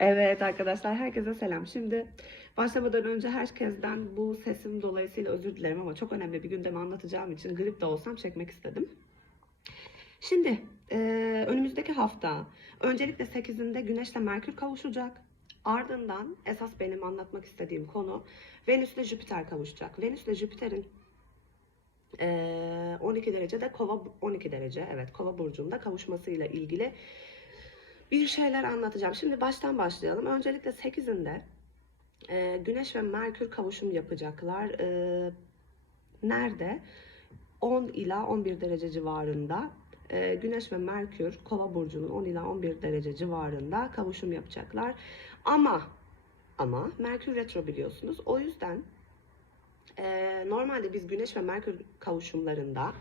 Evet arkadaşlar herkese selam. Şimdi başlamadan önce herkesten bu sesim dolayısıyla özür dilerim ama çok önemli bir gündemi anlatacağım için grip de olsam çekmek istedim. Şimdi e, önümüzdeki hafta öncelikle 8'inde Güneş'le Merkür kavuşacak. Ardından esas benim anlatmak istediğim konu Venüs'le Jüpiter kavuşacak. Venüs'le Jüpiter'in e, 12 derecede Kova 12 derece evet Kova burcunda kavuşmasıyla ilgili bir şeyler anlatacağım. Şimdi baştan başlayalım. Öncelikle 8'inde e, Güneş ve Merkür kavuşum yapacaklar. E, nerede? 10 ila 11 derece civarında. E, Güneş ve Merkür Kova burcunun 10 ila 11 derece civarında kavuşum yapacaklar. Ama ama Merkür retro biliyorsunuz. O yüzden e, normalde biz Güneş ve Merkür kavuşumlarında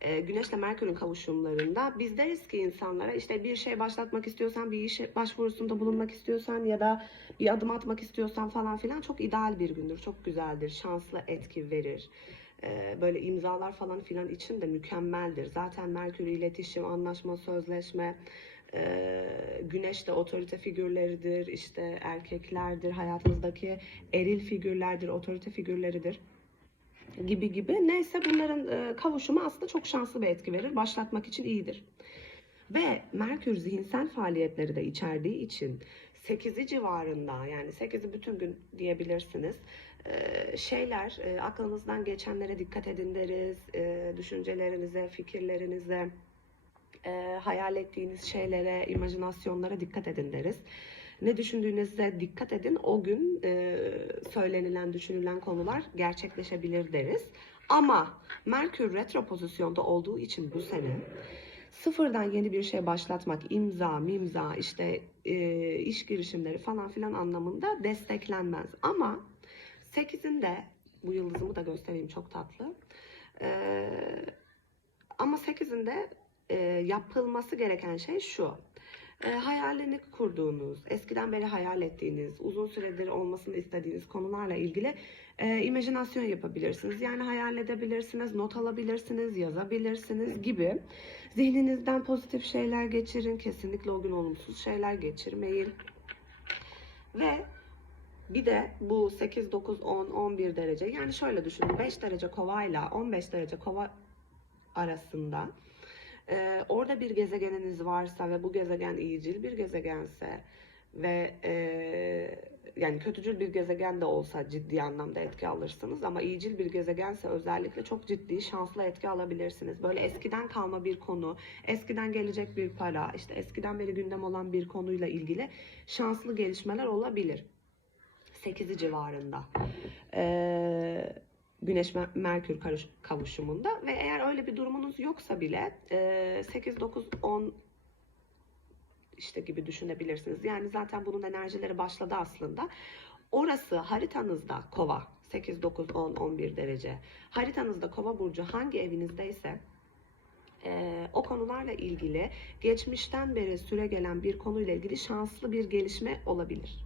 e, Güneşle Merkür'ün kavuşumlarında biz deriz ki insanlara işte bir şey başlatmak istiyorsan, bir iş başvurusunda bulunmak istiyorsan ya da bir adım atmak istiyorsan falan filan çok ideal bir gündür, çok güzeldir, şanslı etki verir. E, böyle imzalar falan filan için de mükemmeldir. Zaten Merkür iletişim, anlaşma, sözleşme, e, Güneş de otorite figürleridir, işte erkeklerdir, hayatımızdaki eril figürlerdir, otorite figürleridir gibi gibi. Neyse bunların e, kavuşumu aslında çok şanslı bir etki verir. Başlatmak için iyidir. Ve Merkür zihinsel faaliyetleri de içerdiği için 8'i civarında yani 8'i bütün gün diyebilirsiniz. E, şeyler e, aklınızdan geçenlere dikkat edin deriz. Düşüncelerinize, fikirlerinize, hayal ettiğiniz şeylere, imajinasyonlara dikkat edin deriz. Ne düşündüğünüze dikkat edin. O gün e, söylenilen, düşünülen konular gerçekleşebilir deriz. Ama Merkür retro pozisyonda olduğu için bu sene sıfırdan yeni bir şey başlatmak, imza, mimza, işte e, iş girişimleri falan filan anlamında desteklenmez. Ama 8'inde bu yıldızımı da göstereyim çok tatlı. E, ama 8'inde e, yapılması gereken şey şu. E, hayalini kurduğunuz, eskiden beri hayal ettiğiniz, uzun süredir olmasını istediğiniz konularla ilgili e, imajinasyon yapabilirsiniz. Yani hayal edebilirsiniz, not alabilirsiniz, yazabilirsiniz gibi. Zihninizden pozitif şeyler geçirin. Kesinlikle o gün olumsuz şeyler geçirmeyin. Ve bir de bu 8, 9, 10, 11 derece yani şöyle düşünün 5 derece kova ile 15 derece kova arasında ee, orada bir gezegeniniz varsa ve bu gezegen iyicil bir gezegense ve e, yani kötücül bir gezegen de olsa ciddi anlamda etki alırsınız ama iyicil bir gezegense özellikle çok ciddi şanslı etki alabilirsiniz. Böyle eskiden kalma bir konu, eskiden gelecek bir para, işte eskiden beri gündem olan bir konuyla ilgili şanslı gelişmeler olabilir. 8'i civarında. Ee, Güneş Mer- Merkür kavuşumunda ve eğer öyle bir durumunuz yoksa bile e, 8 9 10 işte gibi düşünebilirsiniz. Yani zaten bunun enerjileri başladı aslında. Orası haritanızda Kova 8 9 10 11 derece. Haritanızda Kova burcu hangi evinizdeyse e, o konularla ilgili geçmişten beri süre gelen bir konuyla ilgili şanslı bir gelişme olabilir.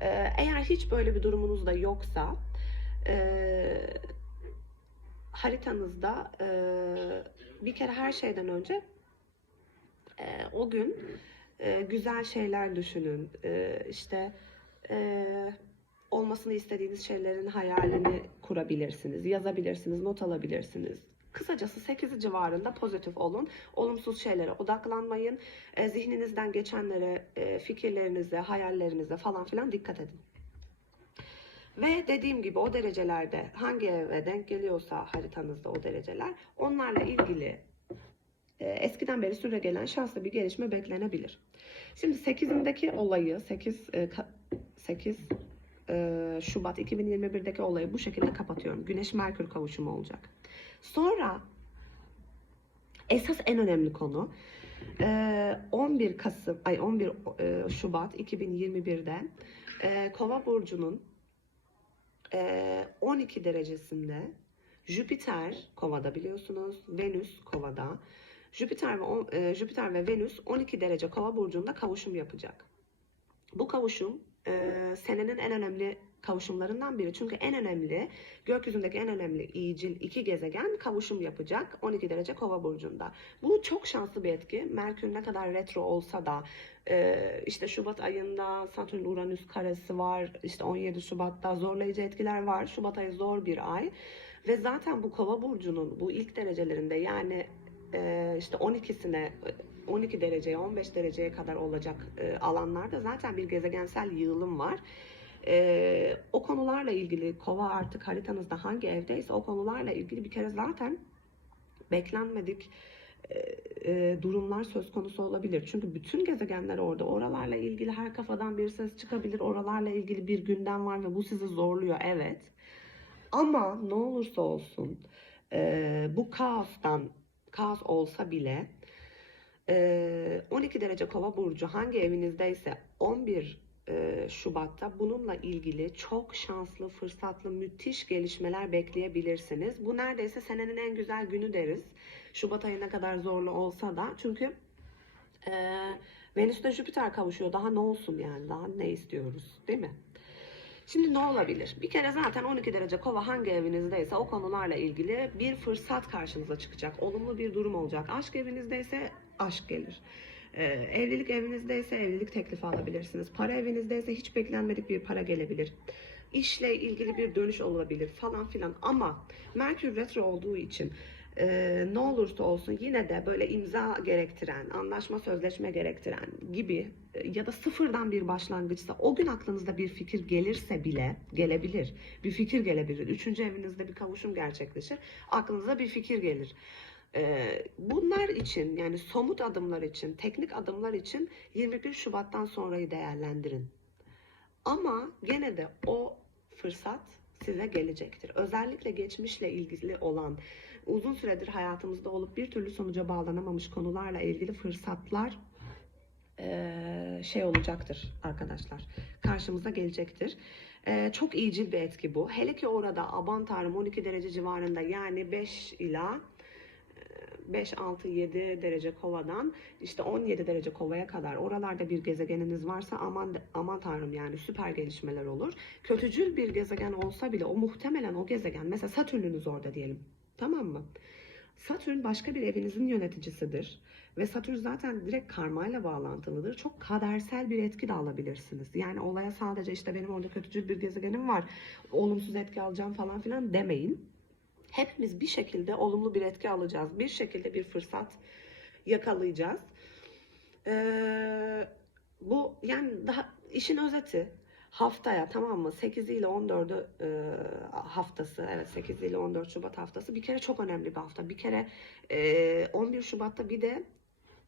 E, eğer hiç böyle bir durumunuz da yoksa e, haritanızda e, bir kere her şeyden önce e, o gün e, güzel şeyler düşünün. E, işte e, olmasını istediğiniz şeylerin hayalini kurabilirsiniz, yazabilirsiniz, not alabilirsiniz. Kısacası 8 civarında pozitif olun. Olumsuz şeylere odaklanmayın. E, zihninizden geçenlere, e, fikirlerinize, hayallerinize falan filan dikkat edin. Ve dediğim gibi o derecelerde hangi eve denk geliyorsa haritanızda o dereceler onlarla ilgili e, eskiden beri süre gelen şanslı bir gelişme beklenebilir. Şimdi 8'indeki olayı 8 e, ka- 8 e, Şubat 2021'deki olayı bu şekilde kapatıyorum. Güneş Merkür kavuşumu olacak. Sonra esas en önemli konu e, 11 Kasım ay 11 e, Şubat 2021'de e, Kova burcunun e, 12 derecesinde Jüpiter Kova'da biliyorsunuz, Venüs Kova'da. Jüpiter ve e, Jüpiter ve Venüs 12 derece Kova burcunda kavuşum yapacak. Bu kavuşum e, senenin en önemli kavuşumlarından biri. Çünkü en önemli, gökyüzündeki en önemli iyicil iki gezegen kavuşum yapacak 12 derece kova burcunda. Bu çok şanslı bir etki. Merkür ne kadar retro olsa da e, işte Şubat ayında Satürn Uranüs karesi var. İşte 17 Şubat'ta zorlayıcı etkiler var. Şubat ayı zor bir ay. Ve zaten bu kova burcunun bu ilk derecelerinde yani e, işte 12'sine 12 dereceye 15 dereceye kadar olacak e, alanlarda zaten bir gezegensel yığılım var. E, o konularla ilgili kova artık haritanızda hangi evdeyse o konularla ilgili bir kere zaten beklenmedik e, durumlar söz konusu olabilir. Çünkü bütün gezegenler orada. Oralarla ilgili her kafadan bir ses çıkabilir. Oralarla ilgili bir gündem var ve bu sizi zorluyor. Evet. Ama ne olursa olsun e, bu kaostan kaos olsa bile e, 12 derece kova burcu hangi evinizdeyse 11 e, Şubat'ta bununla ilgili çok şanslı, fırsatlı, müthiş gelişmeler bekleyebilirsiniz. Bu neredeyse senenin en güzel günü deriz. Şubat ayı ne kadar zorlu olsa da. Çünkü e, Venüs'te Jüpiter kavuşuyor. Daha ne olsun yani? Daha ne istiyoruz? Değil mi? Şimdi ne olabilir? Bir kere zaten 12 derece kova hangi evinizdeyse o konularla ilgili bir fırsat karşınıza çıkacak. Olumlu bir durum olacak. Aşk evinizdeyse aşk gelir. Ee, evlilik evinizdeyse evlilik teklifi alabilirsiniz. Para evinizdeyse hiç beklenmedik bir para gelebilir. İşle ilgili bir dönüş olabilir falan filan. Ama Merkür retro olduğu için e, ne olursa olsun yine de böyle imza gerektiren, anlaşma sözleşme gerektiren gibi e, ya da sıfırdan bir başlangıçsa o gün aklınızda bir fikir gelirse bile gelebilir. Bir fikir gelebilir. Üçüncü evinizde bir kavuşum gerçekleşir. Aklınıza bir fikir gelir. Bunlar için yani somut adımlar için, teknik adımlar için 21 Şubat'tan sonrayı değerlendirin. Ama gene de o fırsat size gelecektir. Özellikle geçmişle ilgili olan uzun süredir hayatımızda olup bir türlü sonuca bağlanamamış konularla ilgili fırsatlar şey olacaktır arkadaşlar. Karşımıza gelecektir. Çok iyicil bir etki bu. Hele ki orada aban tanrım 12 derece civarında yani 5 ila 5, 6, 7 derece kovadan işte 17 derece kovaya kadar oralarda bir gezegeniniz varsa aman aman tanrım yani süper gelişmeler olur. Kötücül bir gezegen olsa bile o muhtemelen o gezegen mesela Satürn'ünüz orada diyelim. Tamam mı? Satürn başka bir evinizin yöneticisidir. Ve Satürn zaten direkt karmayla bağlantılıdır. Çok kadersel bir etki de alabilirsiniz. Yani olaya sadece işte benim orada kötücül bir gezegenim var. Olumsuz etki alacağım falan filan demeyin hepimiz bir şekilde olumlu bir etki alacağız. Bir şekilde bir fırsat yakalayacağız. Ee, bu yani daha işin özeti haftaya tamam mı 8 ile 14'ü e, haftası evet 8 ile 14 Şubat haftası bir kere çok önemli bir hafta. Bir kere e, 11 Şubat'ta bir de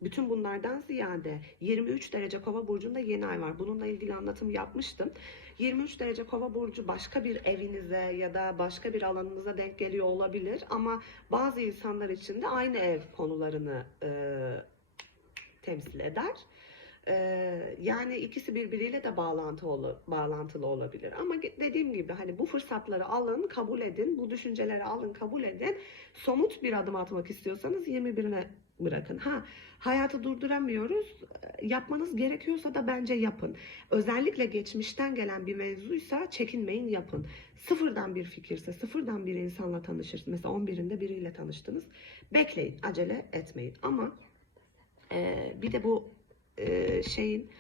bütün bunlardan ziyade 23 derece kova burcunda yeni ay var. Bununla ilgili anlatım yapmıştım. 23 derece kova burcu başka bir evinize ya da başka bir alanınıza denk geliyor olabilir. Ama bazı insanlar için de aynı ev konularını e, temsil eder. E, yani ikisi birbiriyle de bağlantı ol, bağlantılı olabilir. Ama dediğim gibi hani bu fırsatları alın, kabul edin. Bu düşünceleri alın, kabul edin. Somut bir adım atmak istiyorsanız 21'ine bırakın. Ha hayatı durduramıyoruz. Yapmanız gerekiyorsa da bence yapın. Özellikle geçmişten gelen bir mevzuysa çekinmeyin yapın. Sıfırdan bir fikirse, sıfırdan bir insanla tanışırsınız. Mesela 11'inde biriyle tanıştınız. Bekleyin, acele etmeyin. Ama e, bir de bu e, şeyin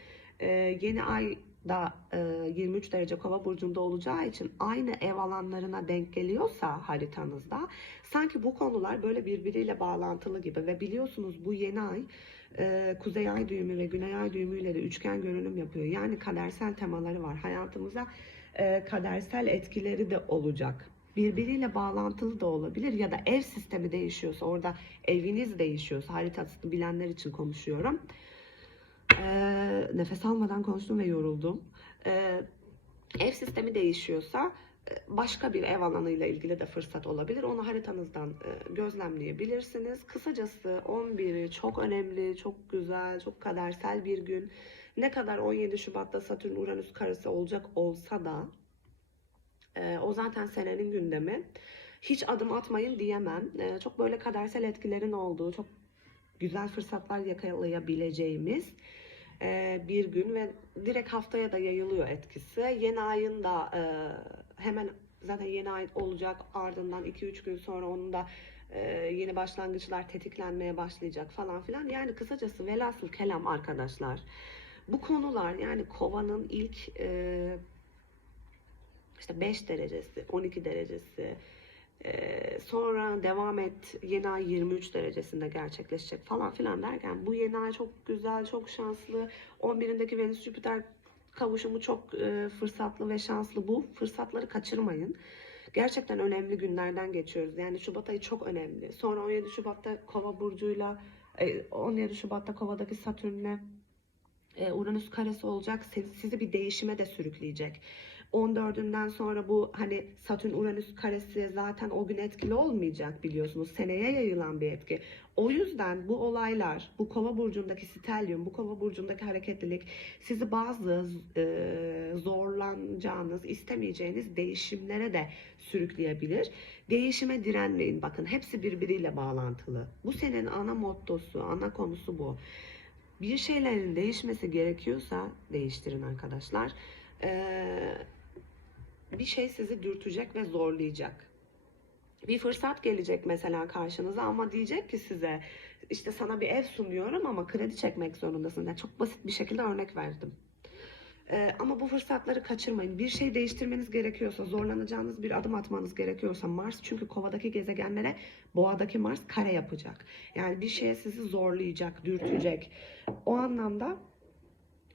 e, yeni ay da e, 23 derece kova burcunda olacağı için aynı ev alanlarına denk geliyorsa haritanızda sanki bu konular böyle birbiriyle bağlantılı gibi ve biliyorsunuz bu yeni ay e, kuzey ay düğümü ve güney ay düğümüyle de üçgen görünüm yapıyor. Yani kadersel temaları var. Hayatımıza e, kadersel etkileri de olacak. Birbiriyle bağlantılı da olabilir ya da ev sistemi değişiyorsa orada eviniz değişiyorsa haritasını bilenler için konuşuyorum. Ee, nefes almadan konuştum ve yoruldum. Ee, ev sistemi değişiyorsa e, başka bir ev alanıyla ilgili de fırsat olabilir. Onu haritanızdan e, gözlemleyebilirsiniz. Kısacası 11'i çok önemli, çok güzel, çok kadersel bir gün. Ne kadar 17 Şubat'ta Satürn Uranüs karesi olacak olsa da e, o zaten senenin gündemi. Hiç adım atmayın diyemem. Çok böyle kadersel etkilerin olduğu, çok güzel fırsatlar yakalayabileceğimiz e, bir gün ve direkt haftaya da yayılıyor etkisi. Yeni ayın da hemen zaten yeni ay olacak ardından 2-3 gün sonra onun da yeni başlangıçlar tetiklenmeye başlayacak falan filan. Yani kısacası velhasıl kelam arkadaşlar. Bu konular yani kovanın ilk işte 5 derecesi, 12 derecesi, ee, sonra devam et yeni ay 23 derecesinde gerçekleşecek falan filan derken bu yeni ay çok güzel, çok şanslı. 11'indeki Venüs Jüpiter kavuşumu çok e, fırsatlı ve şanslı. Bu fırsatları kaçırmayın. Gerçekten önemli günlerden geçiyoruz. Yani Şubat ayı çok önemli. Sonra 17 Şubat'ta Kova burcuyla e, 17 Şubat'ta Kova'daki Satürn'le e, Uranüs karesi olacak. Sizi bir değişime de sürükleyecek. 14'ünden sonra bu hani Satürn Uranüs karesi zaten o gün etkili olmayacak biliyorsunuz. Seneye yayılan bir etki. O yüzden bu olaylar, bu kova burcundaki stelyum, bu kova burcundaki hareketlilik sizi bazı e, zorlanacağınız, istemeyeceğiniz değişimlere de sürükleyebilir. Değişime direnmeyin. Bakın hepsi birbiriyle bağlantılı. Bu senin ana mottosu, ana konusu bu. Bir şeylerin değişmesi gerekiyorsa değiştirin arkadaşlar. Ee, bir şey sizi dürtecek ve zorlayacak. Bir fırsat gelecek mesela karşınıza ama diyecek ki size işte sana bir ev sunuyorum ama kredi çekmek zorundasın. Yani çok basit bir şekilde örnek verdim. Ee, ama bu fırsatları kaçırmayın. Bir şey değiştirmeniz gerekiyorsa, zorlanacağınız bir adım atmanız gerekiyorsa Mars çünkü kovadaki gezegenlere boğadaki Mars kare yapacak. Yani bir şeye sizi zorlayacak, dürtecek. O anlamda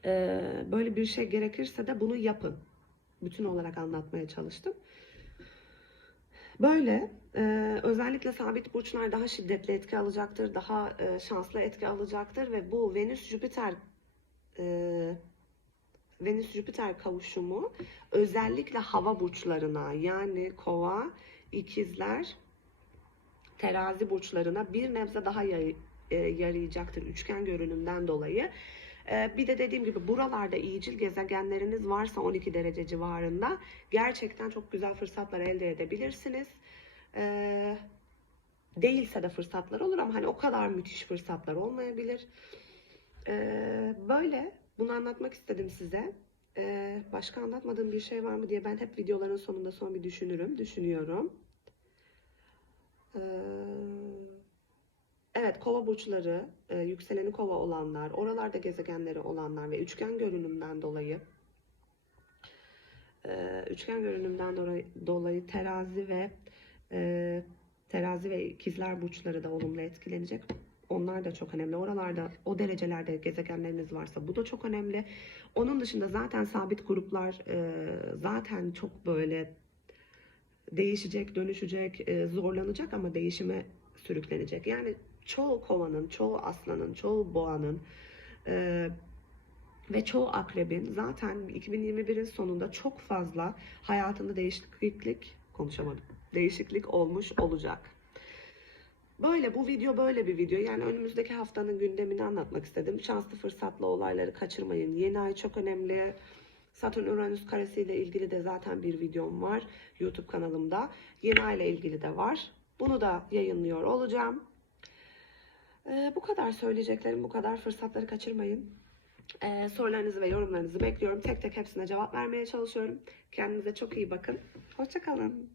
e, böyle bir şey gerekirse de bunu yapın. Bütün olarak anlatmaya çalıştım. Böyle e, özellikle sabit burçlar daha şiddetli etki alacaktır, daha e, şanslı etki alacaktır ve bu Venüs Jüpiter e, Venüs Jüpiter kavuşumu özellikle hava burçlarına yani Kova, İkizler, Terazi burçlarına bir nebze daha yay- e, yarayacaktır üçgen görünümden dolayı. Ee, Bir de dediğim gibi buralarda iyicil gezegenleriniz varsa 12 derece civarında gerçekten çok güzel fırsatlar elde edebilirsiniz. Ee, Değilse de fırsatlar olur ama hani o kadar müthiş fırsatlar olmayabilir. Ee, Böyle bunu anlatmak istedim size. Başka anlatmadığım bir şey var mı diye ben hep videoların sonunda son bir düşünürüm, düşünüyorum. Ee, Evet, kova burçları, e, yükseleni kova olanlar, oralarda gezegenleri olanlar ve üçgen görünümden dolayı e, üçgen görünümden dolayı, terazi ve e, terazi ve ikizler burçları da olumlu etkilenecek. Onlar da çok önemli. Oralarda o derecelerde gezegenleriniz varsa bu da çok önemli. Onun dışında zaten sabit gruplar e, zaten çok böyle değişecek, dönüşecek, e, zorlanacak ama değişime sürüklenecek. Yani çoğu kovanın, çoğu aslanın, çoğu boğanın e, ve çoğu akrebin zaten 2021'in sonunda çok fazla hayatında değişiklik konuşamadım. Değişiklik olmuş olacak. Böyle bu video böyle bir video. Yani önümüzdeki haftanın gündemini anlatmak istedim. Şanslı fırsatlı olayları kaçırmayın. Yeni ay çok önemli. Satürn Uranüs karesiyle ilgili de zaten bir videom var YouTube kanalımda. Yeni ay ile ilgili de var. Bunu da yayınlıyor olacağım. Ee, bu kadar söyleyeceklerim, bu kadar fırsatları kaçırmayın. Ee, sorularınızı ve yorumlarınızı bekliyorum. Tek tek hepsine cevap vermeye çalışıyorum. Kendinize çok iyi bakın. Hoşçakalın.